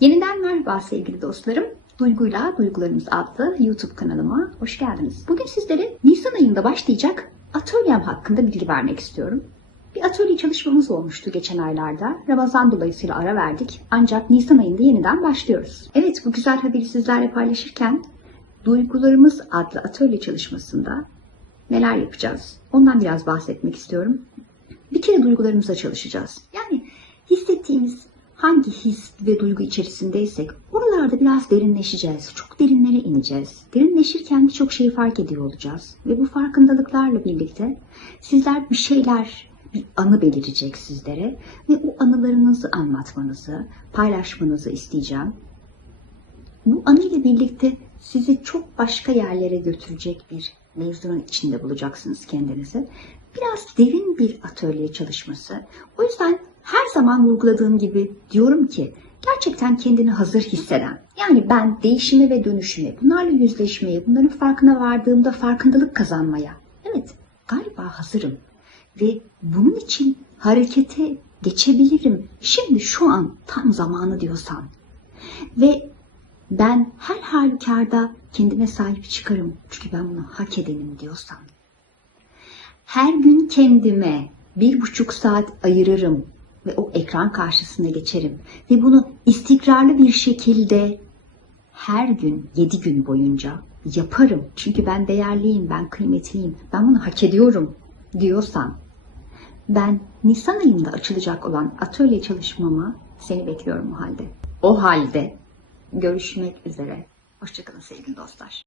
Yeniden merhaba sevgili dostlarım. Duyguyla Duygularımız adlı YouTube kanalıma hoş geldiniz. Bugün sizlere Nisan ayında başlayacak atölyem hakkında bilgi vermek istiyorum. Bir atölye çalışmamız olmuştu geçen aylarda. Ramazan dolayısıyla ara verdik. Ancak Nisan ayında yeniden başlıyoruz. Evet bu güzel haberi sizlerle paylaşırken Duygularımız adlı atölye çalışmasında neler yapacağız? Ondan biraz bahsetmek istiyorum. Bir kere duygularımıza çalışacağız. Yani hissettiğimiz hangi his ve duygu içerisindeysek oralarda biraz derinleşeceğiz. Çok derinlere ineceğiz. Derinleşirken birçok şeyi fark ediyor olacağız. Ve bu farkındalıklarla birlikte sizler bir şeyler, bir anı belirecek sizlere. Ve o anılarınızı anlatmanızı, paylaşmanızı isteyeceğim. Bu anıyla birlikte sizi çok başka yerlere götürecek bir mevzunun içinde bulacaksınız kendinizi. Biraz derin bir atölye çalışması. O yüzden her zaman vurguladığım gibi diyorum ki gerçekten kendini hazır hisseden, yani ben değişime ve dönüşüme, bunlarla yüzleşmeye, bunların farkına vardığımda farkındalık kazanmaya, evet galiba hazırım. Ve bunun için harekete geçebilirim. Şimdi şu an tam zamanı diyorsan. Ve ben her halükarda kendime sahip çıkarım. Çünkü ben bunu hak edenim diyorsan. Her gün kendime bir buçuk saat ayırırım ve o ekran karşısına geçerim ve bunu istikrarlı bir şekilde her gün yedi gün boyunca yaparım. Çünkü ben değerliyim, ben kıymetliyim, ben bunu hak ediyorum diyorsan ben Nisan ayında açılacak olan atölye çalışmama seni bekliyorum o halde. O halde görüşmek üzere. Hoşçakalın sevgili dostlar.